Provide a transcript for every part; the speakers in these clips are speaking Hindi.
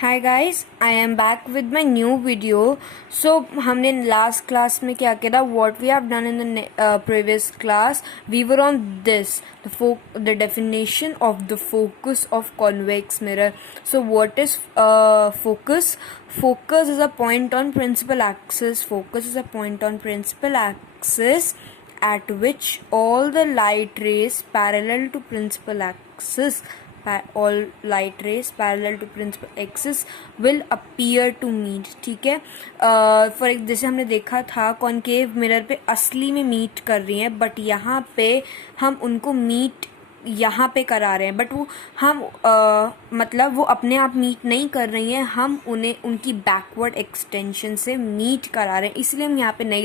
Hi guys, I am back with my new video. So हमने लास्ट क्लास में क्या किया था, what we have done in the previous class, we were on this the definition of the focus of convex mirror. So what is focus? Focus is a point on principal axis. Focus is a point on principal axis at which all the light rays parallel to principal axis all light rays parallel to principal axis will appear to meet. ठीक है. फॉर जैसे हमने देखा था कॉन्केव मिरर पे असली में मीट कर रही हैं, बट यहाँ पे हम उनको मीट यहाँ पे करा रहे हैं, बट वो हम मतलब वो अपने आप मीट नहीं कर रही हैं, हम उन्हें उनकी बैकवर्ड एक्सटेंशन से मीट करा रहे हैं. इसलिए हम यहाँ पे नहीं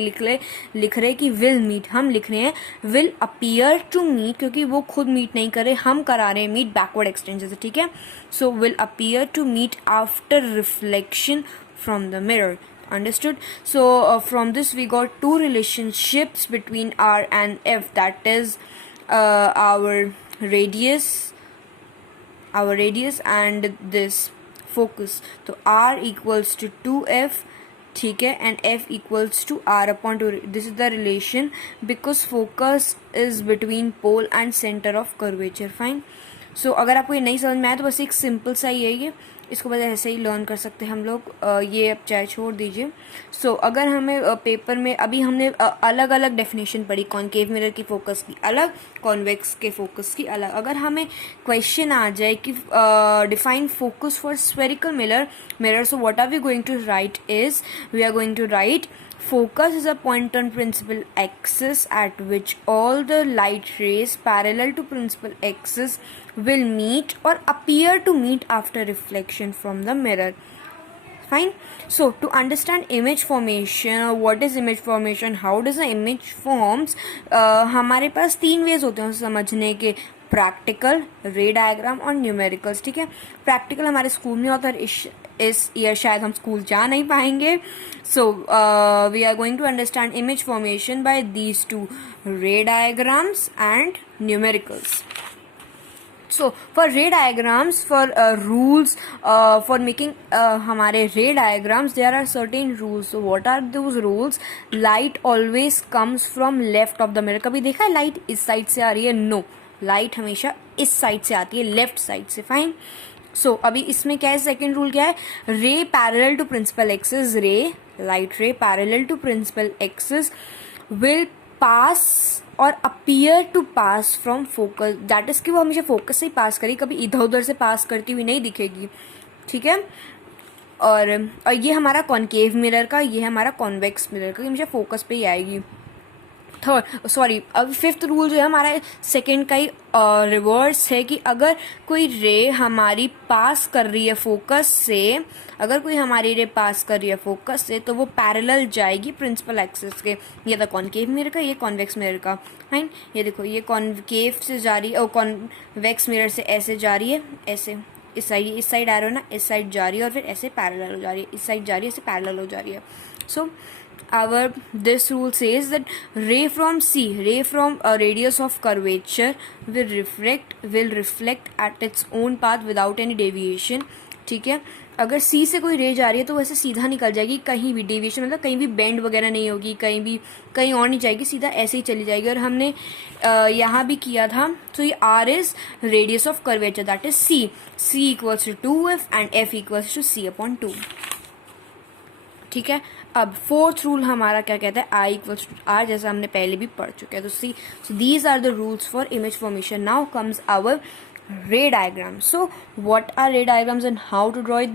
लिख रहे कि विल मीट, हम लिख रहे हैं विल अपीयर टू मीट, क्योंकि वो खुद मीट नहीं कर रहे, हम करा रहे हैं मीट बैकवर्ड एक्सटेंशन से. ठीक है. So will appear to meet after reflection from the mirror. Understood? So from this we got two relationships between R and F, that is our radius and this focus. तो R equals to 2F, ठीक है, and F equals to R upon 2. This is the relation because focus is between pole and center of curvature. Fine. सो अगर आपको ये नहीं समझ में आया तो बस एक सिंपल सा ही है ये, इसको बस ऐसे ही लर्न कर सकते हैं हम लोग. ये अब चाहे छोड़ दीजिए. सो अगर हमें पेपर में अभी हमने अलग अलग डेफिनेशन पढ़ी, कॉन्केव मिरर की फोकस की अलग, कॉन्वेक्स के फोकस की अलग. अगर हमें क्वेश्चन आ जाए कि define focus for spherical mirror, so what are we going to write is, we are going to write focus is a point on principal axis at which all the light rays parallel to principal axis will meet or appear to meet after reflection from the mirror. Fine. So to understand image formation, or what is image formation, how does the image forms, हमारे पास 3 ways होते हैं समझने के, प्रैक्टिकल, रे डायग्राम और न्यूमेरिकल्स. ठीक है. प्रैक्टिकल हमारे स्कूल में होता है, इस ईयर शायद हम स्कूल जा नहीं पाएंगे. So we are going to understand image formation by these two, ray diagrams and numericals. So for ray diagrams, for rules for making हमारे ray diagrams, there are certain rules. So what are those rules? Light always comes from left of the mirror. कभी देखा है लाइट इस साइड से आ रही है? No, लाइट हमेशा इस साइड से आती है, लेफ्ट साइड से. फाइन. सो अभी इसमें क्या है, सेकेंड रूल क्या है, ray parallel to principal axis, ray light ray parallel to principal axis will pass or appear to pass from focus. That is कि वो हमेशा फोकस से ही पास करेगी, कभी इधर उधर से पास करती हुई नहीं दिखेगी. ठीक है. और ये हमारा कॉन्केव मिरर का, ये हमारा कॉन्वेक्स मिरर का, हमेशा फोकस पे ही आएगी. अब फिफ्थ रूल जो है हमारा सेकेंड का ही रिवर्स है, कि अगर कोई रे हमारी पास कर रही है फोकस से, अगर कोई हमारी रे पास कर रही है फोकस से, तो वो पैरेलल जाएगी प्रिंसिपल एक्सिस के. ये था कॉन्केव मिरर का, ये कॉन्वेक्स मिरर का. फाइन. ये देखो, ये कॉन्केव से जा रही है और कॉन्वेक्स मिरर से ऐसे जा रही है, ऐसे इस साइड आ रहा है ना, इस साइड जा रही है और फिर ऐसे पैरेलल हो जा रही है, इस साइड जा रही है, ऐसे पैरेलल हो जा रही है. सो this rule says that ray from a radius of curvature will reflect at its own path without any deviation. ठीक है. अगर C से कोई रे जा रही है तो वैसे सीधा निकल जाएगी, कहीं भी डेविएशन मतलब कहीं भी बेंड वगैरह नहीं होगी, कहीं और नहीं जाएगी, सीधा ऐसे ही चली जाएगी. और हमने यहाँ भी किया था. तो ये R is radius of curvature, that is C equals to 2F and F equals to C/2. ठीक है. अब फोर्थ रूल हमारा क्या कहता है, I इक्वल्स टू R, जैसा हमने पहले भी पढ़ चुके हैं. तो see, so these are the rules for image formation. Now comes our ray diagrams. So what are ray diagrams and how to draw it?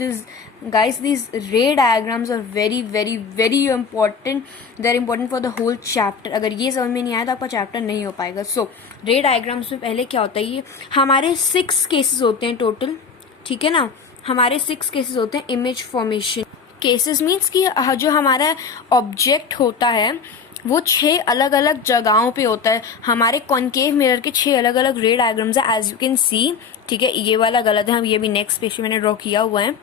Guys, these ray diagrams are very very very important. They're important for the whole chapter. अगर ये समझ में नहीं आया तो आपका चैप्टर नहीं हो पाएगा. So ray diagrams में पहले क्या होता है, ये हमारे 6 केसेस होते हैं टोटल. ठीक है ना, हमारे 6 केसेस होते हैं इमेज फॉर्मेशन. केसेस मीन्स कि जो हमारा ऑब्जेक्ट होता है वो 6 अलग अलग जगहों पे होता है. हमारे कॉन्केव मिरर के 6 अलग अलग रे डायग्राम्स है, एज यू कैन सी. ठीक है. ये वाला गलत है, हम ये भी नेक्स्ट पेज में मैंने ड्रॉ किया हुआ है.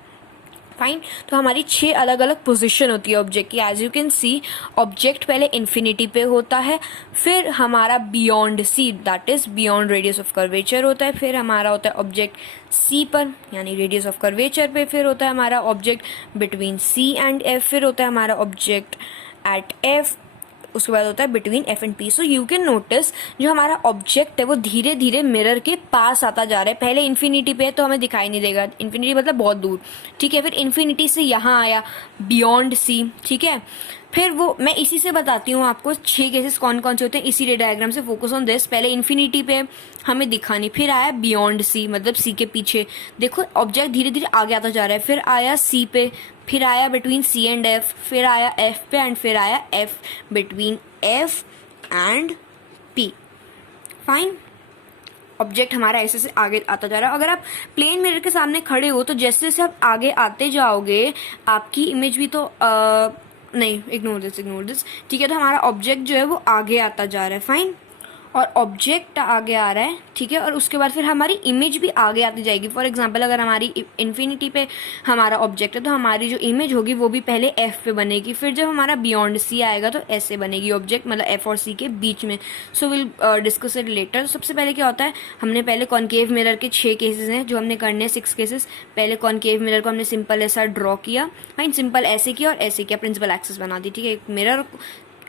फाइन। तो हमारी 6 अलग अलग पोजीशन होती है ऑब्जेक्ट की। As you can see object पहले इन्फिनिटी पे होता है, फिर हमारा beyond C that is beyond radius of curvature होता है, फिर हमारा होता है ऑब्जेक्ट सी पर यानी रेडियस ऑफ कर्वेचर पे, फिर होता है हमारा object between C and F, फिर होता है हमारा ऑब्जेक्ट एट एफ, उसके बाद होता है between F and P. So you can notice जो हमारा ऑब्जेक्ट है वो धीरे धीरे मिरर के पास आता जा रहा है। पहले इन्फिनिटी पे तो हमें दिखाई नहीं देगा, इन्फिनिटी मतलब बहुत दूर, ठीक है। फिर इन्फिनिटी से यहाँ आया बियॉन्ड सी, ठीक है। फिर वो मैं इसी से बताती हूँ आपको 6 केसेस कौन कौन से होते हैं इसी रे डायग्राम से। Focus on this. पहले इन्फिनिटी पे हमें दिखा नहीं, फिर आया बियॉन्ड सी मतलब सी के पीछे, देखो ऑब्जेक्ट धीरे धीरे आगे आता जा रहा है। फिर आया सी पे, फिर आया बिटवीन सी एंड एफ, फिर आया एफ पे एंड फिर आया F between F and P. Fine. Object हमारा ऐसे से आगे आता जा रहा है। अगर आप प्लेन मिरर के सामने खड़े हो तो जैसे जैसे आप आगे आते जाओगे आपकी इमेज भी तो नहीं, इग्नोर दिस, ठीक है। तो हमारा ऑब्जेक्ट जो है वो आगे आता जा रहा है। फाइन। और ऑब्जेक्ट आगे आ रहा है, ठीक है, और उसके बाद फिर हमारी इमेज भी आगे आती जाएगी। फॉर एग्जांपल अगर हमारी इन्फिनिटी पे हमारा ऑब्जेक्ट है तो हमारी जो इमेज होगी वो भी पहले एफ पे बनेगी, फिर जब हमारा बियॉन्ड सी आएगा तो ऐसे बनेगी ऑब्जेक्ट, मतलब एफ और सी के बीच में। So will discuss it later. सबसे पहले क्या होता है, हमने पहले कॉनकेव मिरर के 6 केसेस हैं जो हमने करने हैं, 6 केसेस। पहले कॉनकेव मिरर को हमने सिंपल ऐसा ड्रॉ किया, फाइन, सिंपल ऐसे किया और ऐसे किया, प्रिंसिपल एक्सिस बना दी, ठीक है, एक मिरर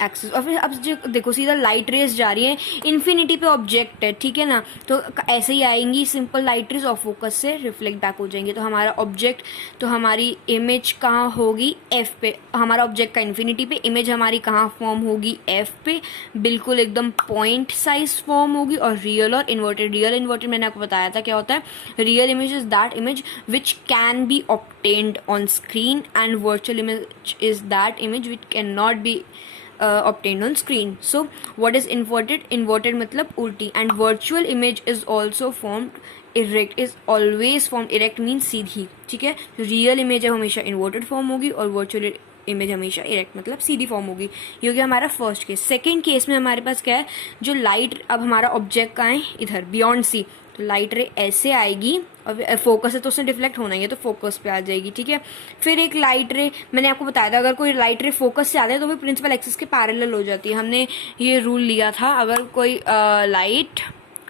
एक्सिस। और फिर अब जो देखो सीधा लाइट रेज जा रही है, इन्फिनिटी पे ऑब्जेक्ट है, ठीक है ना, तो ऐसे ही आएंगी सिंपल लाइट रेज और फोकस से रिफ्लेक्ट बैक हो जाएंगे। तो हमारा ऑब्जेक्ट, तो हमारी इमेज कहाँ होगी, एफ पे। हमारा ऑब्जेक्ट का इन्फिनिटी पे, इमेज हमारी कहाँ फॉर्म होगी, एफ पे, बिल्कुल एकदम पॉइंट साइज फॉर्म होगी। और रियल और इन्वर्टेड, रियल इन्वर्टेड मैंने आपको बताया था क्या होता है। Real image is that image which can be obtained on screen and virtual image is that image which can not be obtained on screen. So what is inverted? Inverted मतलब उल्टी। And virtual image is also formed erect, is always formed erect means सीधी, ठीक है। रियल इमेज है हमेशा इन्वर्टेड फॉर्म होगी और वर्चुअल इमेज हमेशा इरेक्ट मतलब सीधी फॉर्म होगी। ये हो गया हमारा फर्स्ट केस। सेकेंड केस में हमारे पास क्या है, जो लाइट, अब हमारा ऑब्जेक्ट का है इधर बियॉन्ड सी, तो लाइट रे ऐसे आएगी और फोकस है तो उसने डिफ्लेक्ट होना ही है तो फोकस पे आ जाएगी, ठीक है। फिर एक लाइट रे, मैंने आपको बताया था अगर कोई लाइट रे फोकस से आता है तो वो प्रिंसिपल एक्सिस के पैरेलल हो जाती है। हमने ये रूल लिया था, अगर कोई लाइट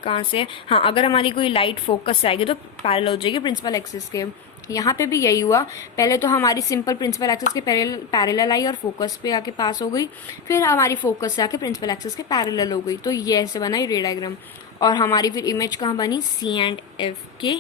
कहाँ से, हाँ, अगर हमारी कोई लाइट फोकस से आएगी तो पैरेलल हो जाएगी प्रिंसिपल एक्सिस के। यहाँ पे भी यही हुआ, पहले तो हमारी सिंपल प्रिंसिपल एक्सिस के पैरेलल आई और फोकस पे आके पास हो गई, फिर हमारी फोकस से आके प्रिंसिपल एक्सिस के पैरेलल हो गई। तो ये ऐसे बना रे डायग्राम। और हमारी फिर इमेज कहाँ बनी, सी एंड एफ के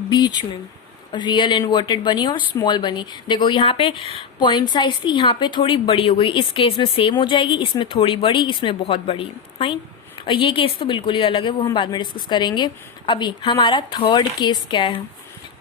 बीच में, रियल इन्वर्टेड बनी और स्मॉल बनी। देखो यहाँ पे पॉइंट साइज थी, यहाँ पे थोड़ी बड़ी हो गई। इस केस में सेम हो जाएगी, इसमें थोड़ी बड़ी, इसमें बहुत बड़ी। फाइन। और ये केस तो बिल्कुल ही अलग है, वो हम बाद में डिस्कस करेंगे। अभी हमारा थर्ड केस क्या है।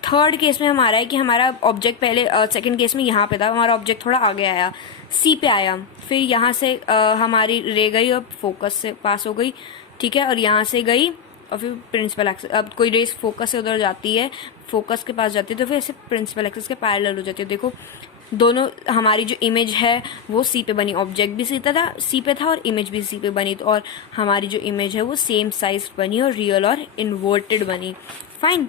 थर्ड केस में हमारा है कि हमारा ऑब्जेक्ट पहले सेकंड केस में यहाँ पे था, हमारा ऑब्जेक्ट थोड़ा आगे आया, सी पे आया, फिर यहाँ से हमारी रे गई और फोकस से पास हो गई, ठीक है, और यहाँ से गई और फिर प्रिंसिपल एक्सिस, अब कोई रेस फोकस से उधर जाती है, फोकस के पास जाती है तो फिर ऐसे प्रिंसिपल एक्सिस के पैरेलल हो जाती है। देखो दोनों, हमारी जो इमेज है वो सी पे बनी, ऑब्जेक्ट भी सी पे था और इमेज भी सी पे बनी, तो और हमारी जो इमेज है वो सेम साइज बनी और रियल और इन्वर्टेड बनी। फाइन।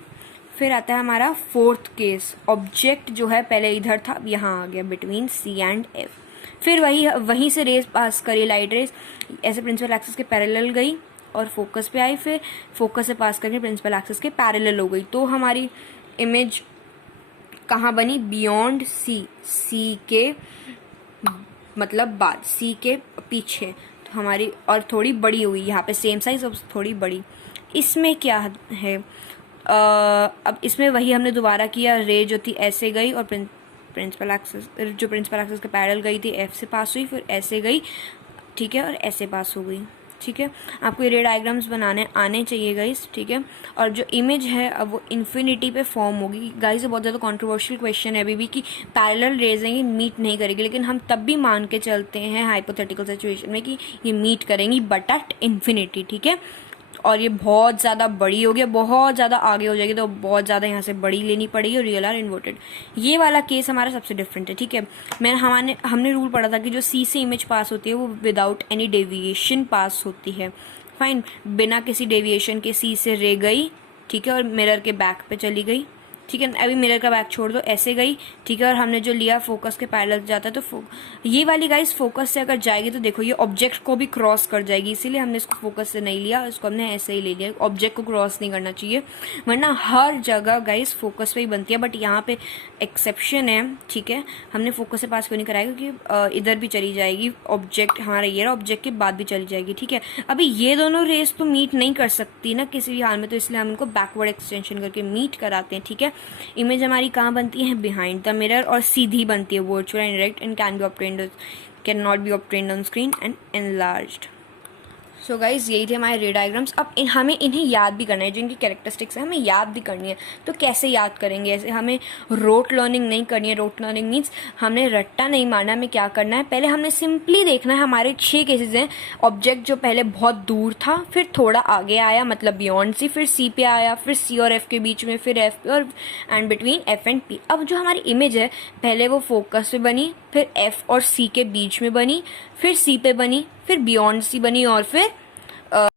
फिर आता है हमारा फोर्थ केस। ऑब्जेक्ट जो है पहले इधर था, अब यहाँ आ गया बिटवीन सी एंड एफ। फिर वहीं से रेस पास करी, लाइट रेस ऐसे प्रिंसिपल एक्सिस के पैरेलल गई और फोकस पे आई, फिर फोकस से पास करके प्रिंसिपल एक्सिस के पैरेलल हो गई। तो हमारी इमेज कहाँ बनी, बियॉन्ड सी, सी के मतलब बाद, सी के पीछे, तो हमारी और थोड़ी बड़ी हुई, यहाँ पे सेम साइज और थोड़ी बड़ी। इसमें क्या है, अब इसमें वही हमने दोबारा किया, रे जो थी ऐसे गई और प्रिंसिपल एक्सिस, जो प्रिंसिपल एक्सिस के पैरेलल गई थी एफ से पास हुई, फिर ऐसे गई, ठीक है, और ऐसे पास हो गई, ठीक है। आपको ये रे डायग्राम्स बनाने आने चाहिए गाइस, ठीक है। और जो इमेज है अब वो इन्फिनिटी पे फॉर्म होगी गाइस। ये बहुत ज़्यादा कंट्रोवर्शियल क्वेश्चन है अभी भी कि पैरेलल रेज हैं, मीट नहीं करेगी, लेकिन हम तब भी मान के चलते हैं हाइपोथेटिकल सिचुएशन में कि ये मीट करेंगी बट एट इन्फिनिटी, ठीक है। और ये बहुत ज़्यादा बड़ी हो गया, बहुत ज़्यादा आगे हो जाएगी तो बहुत ज़्यादा यहाँ से बड़ी लेनी पड़ेगी और रियल आर इन्वर्टेड। ये वाला केस हमारा सबसे डिफरेंट है, ठीक है। हमने रूल पढ़ा था कि जो सी से इमेज पास होती है वो विदाउट एनी डेविएशन पास होती है। फाइन। बिना किसी डेविएशन के सी से रे गई, ठीक है, और मिरर के बैक पे चली गई, ठीक है। अभी मिरर का बैक छोड़ दो, ऐसे गई, ठीक है, और हमने जो लिया फोकस के पैरेलल जाता है, तो ये वाली गाइस फोकस से अगर जाएगी तो देखो ये ऑब्जेक्ट को भी क्रॉस कर जाएगी, इसीलिए हमने इसको फोकस से नहीं लिया, इसको हमने ऐसे ही ले लिया। ऑब्जेक्ट को क्रॉस नहीं करना चाहिए, वरना हर जगह गाइस फोकस पे ही बनती है, बट यहाँ पे एक्सेप्शन है, ठीक है। हमने फोकस से पास क्यों नहीं कराया, क्योंकि इधर भी चली जाएगी ऑब्जेक्ट, हाँ ये ऑब्जेक्ट के बाद भी चली जाएगी, ठीक है। अभी ये दोनों रेस तो मीट नहीं कर सकती ना किसी भी हाल में, तो इसलिए हम इनको बैकवर्ड एक्सटेंशन करके मीट कराते हैं, ठीक है। इमेज हमारी कहाँ बनती है, बिहाइंड द मिरर, और सीधी बनती है, virtual and direct, and can not be obtained on screen and enlarged. So guys यही थे हमारे रे डायग्राम्स। अब हमें इन्हें याद भी करना है, जिनकी कैरेक्टरिस्टिक्स है हमें याद भी करनी है। तो कैसे याद करेंगे, ऐसे हमें रोट लर्निंग नहीं करनी है। रोट लर्निंग मीन्स हमने रट्टा नहीं मारना, हमें क्या करना है, पहले हमने सिंपली देखना है। हमारे 6 केसेस हैं, ऑब्जेक्ट जो पहले बहुत दूर था, फिर थोड़ा आगे आया, मतलब बियॉन्ड सी, फिर सी पे आया, फिर सी और एफ के बीच में, फिर एफ पे, और and between F and P. अब जो हमारी इमेज है पहले वो फोकस पे बनी, फिर एफ और सी के बीच में बनी, फिर सी पे बनी, फिर बियॉन्ड सी बनी, और फिर